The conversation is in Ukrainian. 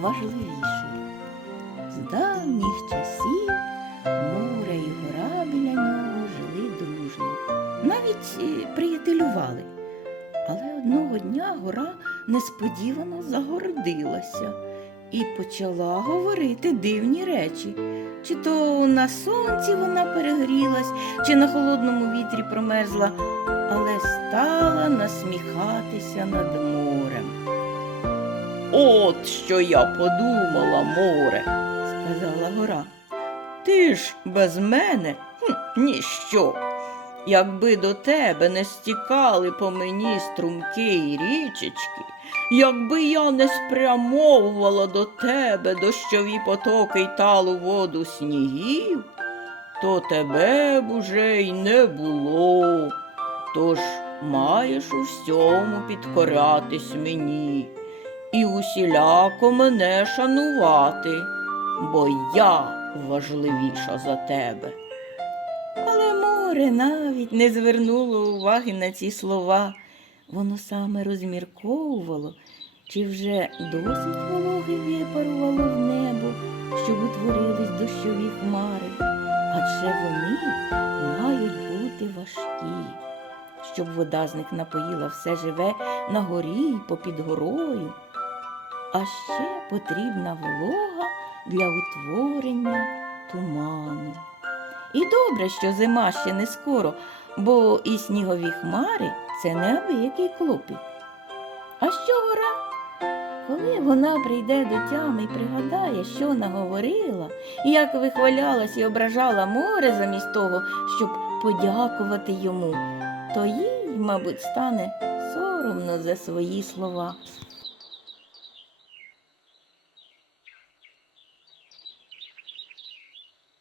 важливішою. З давніх часів море і гора біля нього жили дружно, навіть е, приятелювали. Але одного дня гора несподівано загордилася і почала говорити дивні речі. Чи то на сонці вона перегрілась, чи на холодному вітрі промерзла, але стала насміхатися над морем. От що я подумала, море, сказала гора. Ти ж без мене хм, ніщо. Якби до тебе не стікали по мені струмки й річечки, якби я не спрямовувала до тебе дощові потоки й талу воду снігів, то тебе б уже й не було. Тож маєш у всьому підкорятись мені і усіляко мене шанувати, бо я важливіша за тебе. Але море навіть не звернуло уваги на ці слова. Воно саме розмірковувало, чи вже досить вологи випарувало в небо, щоб утворились дощові хмари, адже вони мають бути важкі, щоб вода з них напоїла все живе на горі й попід горою. А ще потрібна волога для утворення туману. І добре, що зима ще не скоро, бо і снігові хмари це неабиякий клопіт. А що гора? Коли вона прийде до тями і пригадає, що наговорила, і як вихвалялась і ображала море замість того, щоб подякувати йому, то їй, мабуть, стане соромно за свої слова.